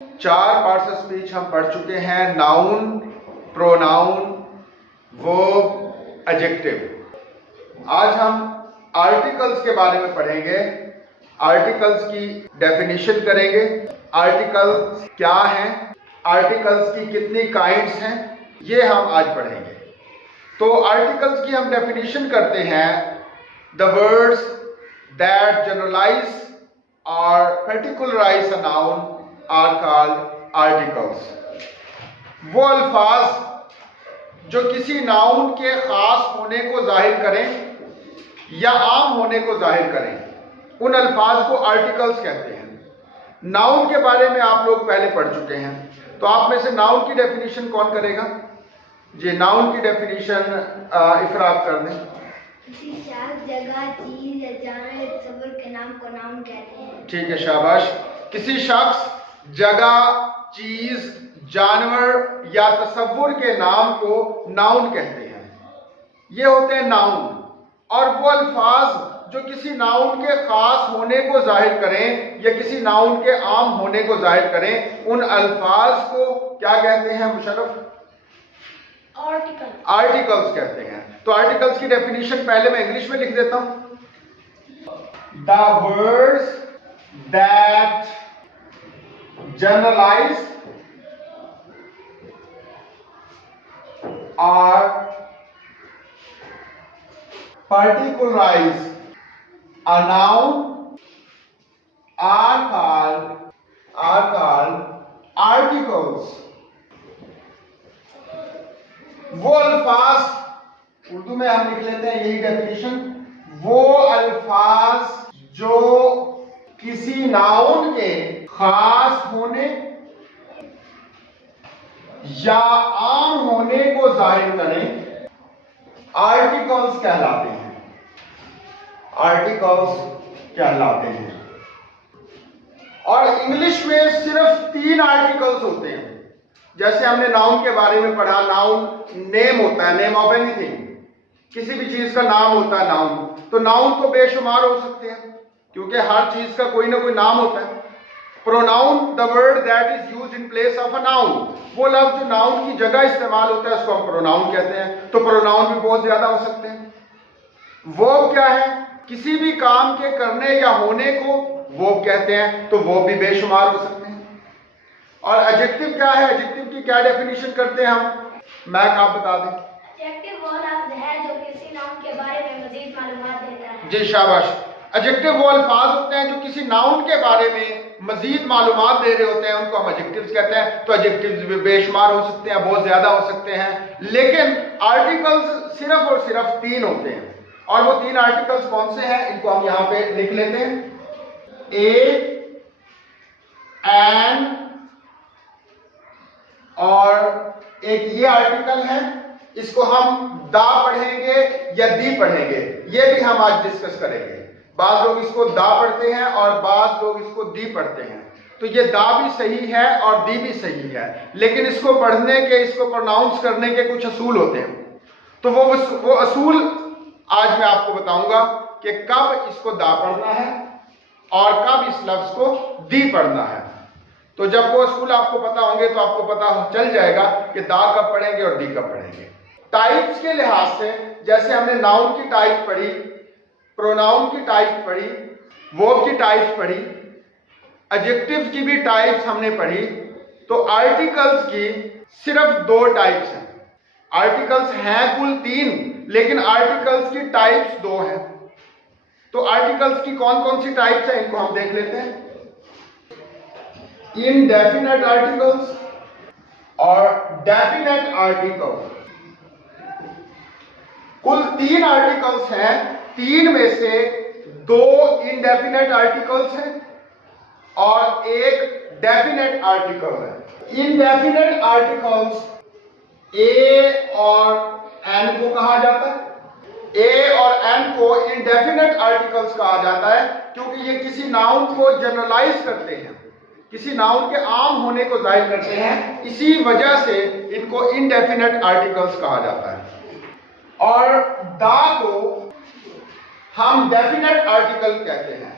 4 parts of speech हम पढ़ चुके हैं, नाउन, प्रोनाउन, वर्ब, एडजेक्टिव। आज हम आर्टिकल्स के बारे में पढ़ेंगे, आर्टिकल्स की डेफिनेशन करेंगे, आर्टिकल्स क्या हैं, आर्टिकल्स की कितनी काइंड्स हैं, ये हम आज पढ़ेंगे। तो आर्टिकल्स की हम डेफिनेशन करते हैं, द वर्ड्स दैट जनरलाइज और particularize a noun are called articles. वो अल्फाज जो किसी नाउन के खास होने को जाहिर करें या आम होने को जाहिर करें, उन अल्फाज को आर्टिकल्स कहते हैं। नाउन के बारे में आप लोग पहले पढ़ चुके हैं, तो आप में से नाउन की डेफिनेशन कौन करेगा? जी, नाउन की डेफिनेशन इफरात कर दें। किसी शख्स, जगह, चीज या जानवर या तस्वुर के नाम को नाउन कहते हैं। ठीक है, शाबाश। किसी शख्स, जगह, चीज, जानवर या तस्वुर के नाम को नाउन कहते हैं। ये होते हैं नाउन। और वो अल्फाज जो किसी नाउन के खास होने को जाहिर करें या किसी नाउन के आम होने को जाहिर करें, उन अल्फाज को क्या कहते हैं मुशर्रफ? आर्टिकल्स कहते हैं। तो आर्टिकल्स की डेफिनेशन पहले मैं इंग्लिश में लिख देता हूं। The words that generalize or particularize a noun are called articles। वो अल्फाज, उर्दू में हम लिख लेते हैं यही डेफिनेशन, वो अल्फाज जो किसी नाउन के खास होने या आम होने को जाहिर करें, आर्टिकल्स कहलाते हैं। आर्टिकल्स कहलाते हैं। और इंग्लिश में सिर्फ 3 आर्टिकल्स होते हैं। जैसे हमने नाउन के बारे में पढ़ा, नाउन नेम होता है, नेम ऑफ एनीथिंग, किसी भी चीज का नाम होता है नाउन। तो नाउन तो बेशुमार हो सकते हैं, क्योंकि हर चीज का कोई ना कोई नाम होता है। Pronoun, the word that is used in place of a noun, वो लफ्ज जो नाउन की जगह इस्तेमाल होता है उसको हम प्रोनाउन कहते हैं। तो प्रोनाउन भी बहुत ज्यादा हो सकते हैं। वर्ब क्या है? किसी भी काम के करने या होने को वर्ब कहते हैं, तो वो भी बेशुमार हो सकते हैं। और एडजेक्टिव क्या है? एडजेक्टिव की क्या डेफिनेशन करते हैं हम? मैक आप बता दें। एडजेक्टिव वो लफ्ज है जो किसी नाउन के बारे में मजीद मालूमात देता है। जी, शाबाश। एडजेक्टिव वो अल्फाज होते हैं जो किसी नाउन के बारे में मजीद मालूमात दे रहे होते हैं, उनको हम एडजेक्टिव्स कहते हैं। तो एडजेक्टिव्स बेशुमार हो सकते हैं, बहुत ज्यादा हो सकते हैं। लेकिन आर्टिकल्स सिर्फ और सिर्फ 3 होते हैं। और वो 3 आर्टिकल्स कौन से हैं, इनको हम यहां पे लिख लेते हैं। ए, एन, और एक ये आर्टिकल है, इसको हम दा पढ़ेंगे या दी पढ़ेंगे, ये भी हम आज डिस्कस करेंगे। बाज लोग इसको दा पढ़ते हैं और बाज लोग इसको दी पढ़ते हैं। तो ये दा भी सही है और दी भी सही है, लेकिन इसको पढ़ने के, इसको प्रोनाउंस करने के कुछ असूल होते हैं। तो वो असूल आज मैं आपको बताऊंगा कि कब इसको दा पढ़ना है और कब इस लफ्ज को दी पढ़ना है। तो जब वो असूल आपको पता होंगे तो आपको पता चल जाएगा कि दा कब पढ़ेंगे और दी कब पढ़ेंगे। टाइप्स के लिहाज से, जैसे हमने नाउन की टाइप पढ़ी, प्रोनाउन की टाइप पढ़ी, वर्ब की टाइप्स पढ़ी, एडजेक्टिव की भी टाइप्स हमने पढ़ी, तो आर्टिकल्स की सिर्फ 2 टाइप्स हैं। आर्टिकल्स हैं कुल 3, लेकिन आर्टिकल्स की टाइप्स 2 हैं। तो आर्टिकल्स की कौन कौन सी टाइप्स हैं, इनको हम देख लेते हैं। इनडेफिनेट आर्टिकल्स और डेफिनेट आर्टिकल्स। कुल 3 आर्टिकल्स हैं। 3 में से 2 इनडेफिनेट आर्टिकल्स हैं और एक डेफिनेट आर्टिकल है। इनडेफिनेट आर्टिकल्स ए और एन को कहा जाता है। ए और एन को इनडेफिनेट आर्टिकल्स कहा जाता है, क्योंकि ये किसी नाउन को जनरलाइज करते हैं, किसी नाउन के आम होने को जाहिर करते हैं। इसी वजह से इनको इनडेफिनेट आर्टिकल्स कहा जाता है। और दा को हम डेफिनेट आर्टिकल कहते हैं।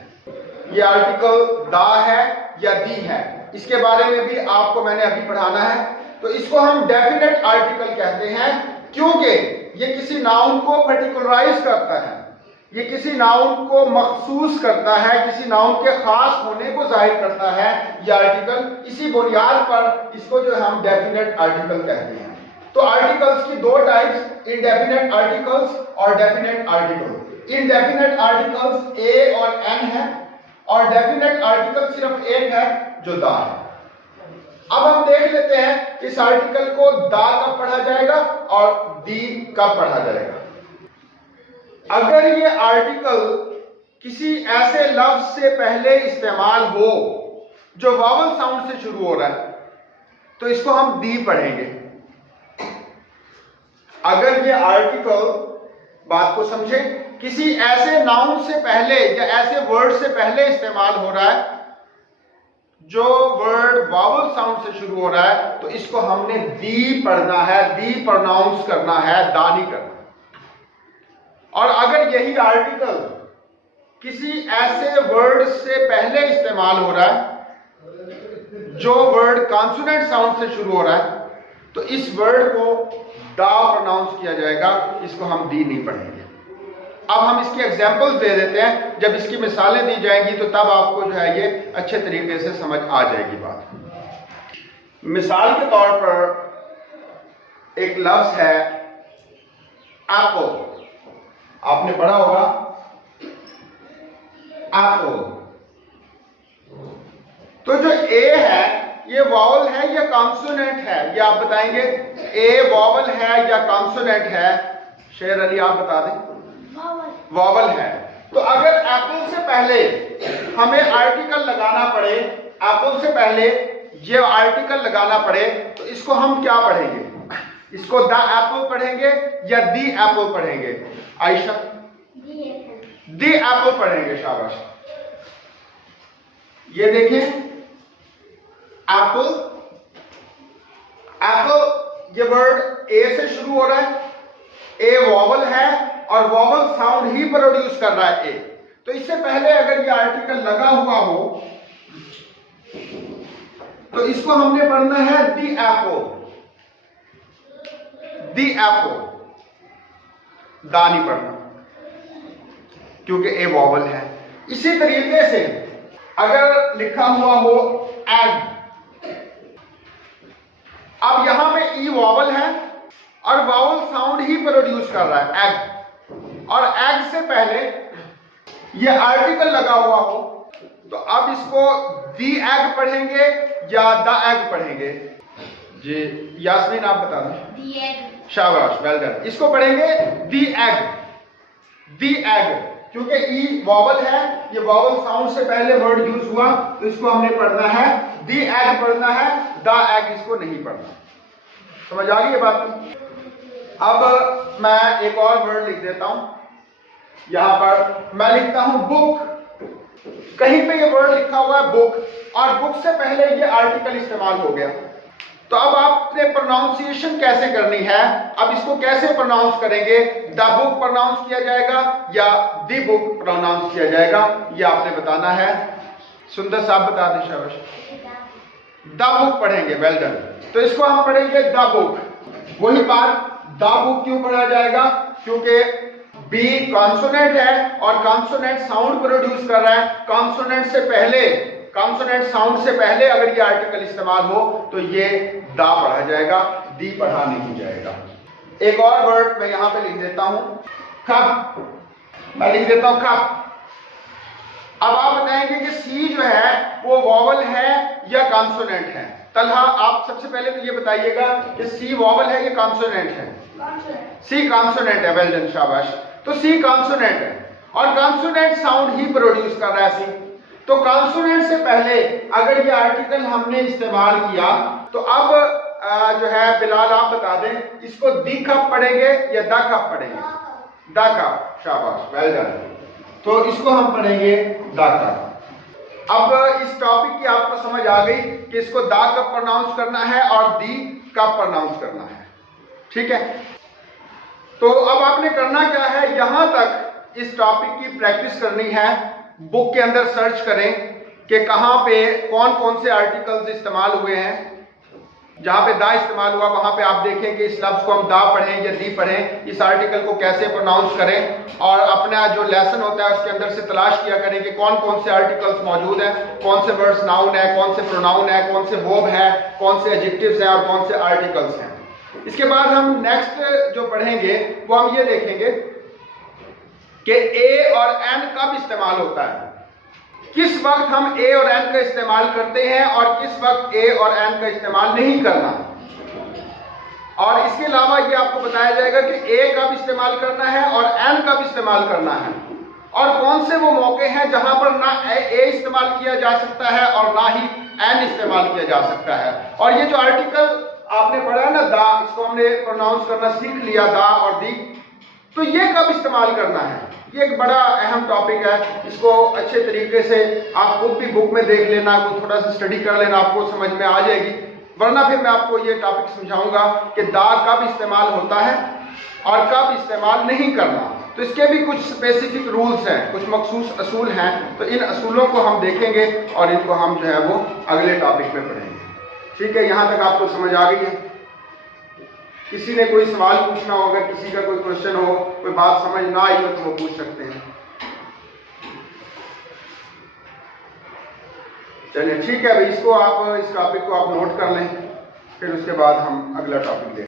ये आर्टिकल दा है या दी है, इसके बारे में भी आपको मैंने अभी पढ़ाना है। तो इसको हम डेफिनेट आर्टिकल कहते हैं, क्योंकि ये किसी नाउन को पर्टिकुलराइज करता है, ये किसी नाउन को मखसूस करता है, किसी नाउन के खास होने को जाहिर करता है ये आर्टिकल। इसी बुनियाद पर इसको जो हम डेफिनेट आर्टिकल कहते हैं। तो आर्टिकल्स की दो टाइप्स, इनडेफिनेट आर्टिकल्स और definite article. Indefinite articles a और एन है, और डेफिनेट आर्टिकल सिर्फ एक है जो दा है। अब हम देख लेते हैं इस आर्टिकल को दा कब पढ़ा जाएगा और दी कब पढ़ा जाएगा। अगर ये आर्टिकल किसी ऐसे लफ्ज से पहले इस्तेमाल हो जो वावल साउंड से शुरू हो रहा है, तो इसको हम दी पढ़ेंगे। अगर ये आर्टिकल, बात को समझे, किसी ऐसे नाउन से पहले या ऐसे वर्ड से पहले इस्तेमाल हो रहा है जो वर्ड वावल साउंड से शुरू हो रहा है, तो इसको हमने दी पढ़ना है, दी प्रोनाउंस करना है, दा नहीं करना। और अगर यही आर्टिकल किसी ऐसे वर्ड से पहले इस्तेमाल हो रहा है जो वर्ड कॉन्सोनेंट साउंड से शुरू हो रहा है, तो इस वर्ड को दा प्रोनाउंस किया जाएगा, इसको हम दी नहीं पढ़ेंगे। अब हम इसकी एग्जांपल्स दे देते हैं, जब इसकी मिसालें दी जाएंगी तो तब आपको जो है ये अच्छे तरीके से समझ आ जाएगी बात। मिसाल के तौर पर एक लफ्ज है एप्पल, आपने पढ़ा होगा एप्पल। तो जो ए है ये वॉवल है या कॉन्सोनेंट है, ये आप बताएंगे। ए वॉवल है या कॉन्सोनेंट है? शेर अली आप बता दें। वॉवल है। तो अगर एप्पल से पहले हमें आर्टिकल लगाना पड़े, एप्पल से पहले ये आर्टिकल लगाना पड़े, तो इसको हम क्या पढ़ेंगे? इसको द एप्पल पढ़ेंगे या दी एप्पल पढ़ेंगे? आयशा दी एप्पल पढ़ेंगे, शाबाश। ये देखिए एप्पल, एप्पल ये वर्ड ए से शुरू हो रहा है, ए वॉवल है और वॉवल साउंड ही प्रोड्यूस कर रहा है ए। तो इससे पहले अगर ये आर्टिकल लगा हुआ हो तो इसको हमने पढ़ना है दी एप्पल, दी एप्पल, दा नहीं पढ़ना क्योंकि ए वॉवल है। इसी तरीके से अगर लिखा हुआ हो एग, अब यहां पे ई वॉवल है और वावल साउंड ही प्रोड्यूस कर रहा है एग, और एग से पहले ये आर्टिकल लगा हुआ हो, तो अब इसको दी एग पढ़ेंगे या द एग पढ़ेंगे? जी यास्मीन आप बता दें। The egg. शाबाश, वेल डन। इसको पढ़ेंगे दी एग, दी एग, क्योंकि ई वॉवल है, ये वॉवल साउंड से पहले वर्ड यूज हुआ, तो इसको हमने पढ़ना है दी एग पढ़ना है, द एग इसको नहीं पढ़ना। समझ आ गई ये बात? अब मैं एक और वर्ड लिख देता हूं। यहां पर मैं लिखता हूं बुक, कहीं पे ये वर्ड लिखा हुआ है बुक, और बुक से पहले ये आर्टिकल इस्तेमाल हो गया। तो अब आपने प्रोनाउंसिएशन कैसे करनी है? अब इसको कैसे प्रोनाउंस करेंगे? द बुक प्रोनाउंस किया जाएगा या दी बुक प्रोनाउंस किया जाएगा, ये आपने बताना है। सुंदर साहब बता दें। शाबाश, द बुक पढ़ेंगे, वेल डन। तो इसको हम पढ़ेंगे द बुक। वही बात, द बुक क्यों पढ़ा जाएगा? क्योंकि बी कॉन्सोनेंट है और कॉन्सोनेंट साउंड प्रोड्यूस कर रहा है। कॉन्सोनेंट से पहले, कॉन्सोनेंट साउंड से पहले अगर ये आर्टिकल इस्तेमाल हो तो ये दा पढ़ा जाएगा, दी पढ़ा नहीं जाएगा। एक और वर्ड मैं यहां पे लिख देता हूं, कप। मैं लिख देता हूं कप। अब आप बताएंगे कि सी जो है वो वॉवल है या कॉन्सोनेंट है? तलहा आप सबसे पहले तो ये बताइएगा कि सी वॉवल है या कॉन्सोनेंट है? सी कॉन्सोनेंट है, वेल डन, शाबाश। तो सी कॉन्सोनेंट है और कॉन्सोनेंट साउंड ही प्रोड्यूस कर रहा है सी। तो कॉन्सोनेंट से पहले अगर ये आर्टिकल हमने इस्तेमाल किया तो अब जो है बिलाल आप बता दें, इसको दी कप पढ़ेंगे या दा कप पढ़ेंगे? दा कप, शाबाश, वेल डन। तो इसको हम पढ़ेंगे दा कप। अब इस टॉपिक की आपको समझ आ गई कि इसको दा कप प्रोनाउंस करना है और दी कप प्रोनाउंस करना है, ठीक है? तो अब आपने करना क्या है, यहां तक इस टॉपिक की प्रैक्टिस करनी है। बुक के अंदर सर्च करें कि कहाँ पे कौन कौन से आर्टिकल्स इस्तेमाल हुए हैं। जहां पे दा इस्तेमाल हुआ वहां पे आप देखें कि इस लफ्ज को हम दा पढ़ें या दी पढ़ें, इस आर्टिकल को कैसे प्रोनाउंस करें, और अपना जो लेसन होता है उसके अंदर से तलाश किया करें कि कौन कौन से आर्टिकल्स मौजूद हैं, कौन से वर्ड्स नाउन है, कौन से प्रोनाउन है, कौन से वर्ब है, कौन से एडजेक्टिव्स हैं और कौन से आर्टिकल्स हैं। इसके बाद हम नेक्स्ट जो पढ़ेंगे वो हम ये देखेंगे कि ए और एन कब इस्तेमाल होता है, किस वक्त हम ए और एन का इस्तेमाल करते हैं और किस वक्त ए और एन का इस्तेमाल नहीं करना। और इसके अलावा ये आपको बताया जाएगा कि ए कब इस्तेमाल करना है और एन कब इस्तेमाल करना है, और कौन से वो मौके हैं जहां पर ना ए इस्तेमाल किया जा सकता है और ना ही एन इस्तेमाल किया जा सकता है। और ये जो आर्टिकल आपने पढ़ा ना दा, इसको हमने प्रोनाउंस करना सीख लिया, दा और दी, तो ये कब इस्तेमाल करना है, ये एक बड़ा अहम टॉपिक है। इसको अच्छे तरीके से आप खुद भी बुक में देख लेना, थोड़ा सा स्टडी कर लेना, आपको समझ में आ जाएगी। वरना फिर मैं आपको ये टॉपिक समझाऊंगा कि दा कब इस्तेमाल होता है और कब इस्तेमाल नहीं करना। तो इसके भी कुछ स्पेसिफिक रूल्स हैं, कुछ मखसूस असूल हैं, तो इन असूलों को हम देखेंगे और इनको हम जो है वो अगले टॉपिक में पढ़ेंगे। ठीक है, यहाँ तक आपको समझ आ गई है। किसी ने कोई सवाल पूछना हो, अगर किसी का कोई क्वेश्चन हो, कोई बात समझ ना आई हो तो वो पूछ सकते हैं। चलिए ठीक है भाई, इसको आप इस टॉपिक को आप नोट कर लें, फिर उसके बाद हम अगला टॉपिक देखें।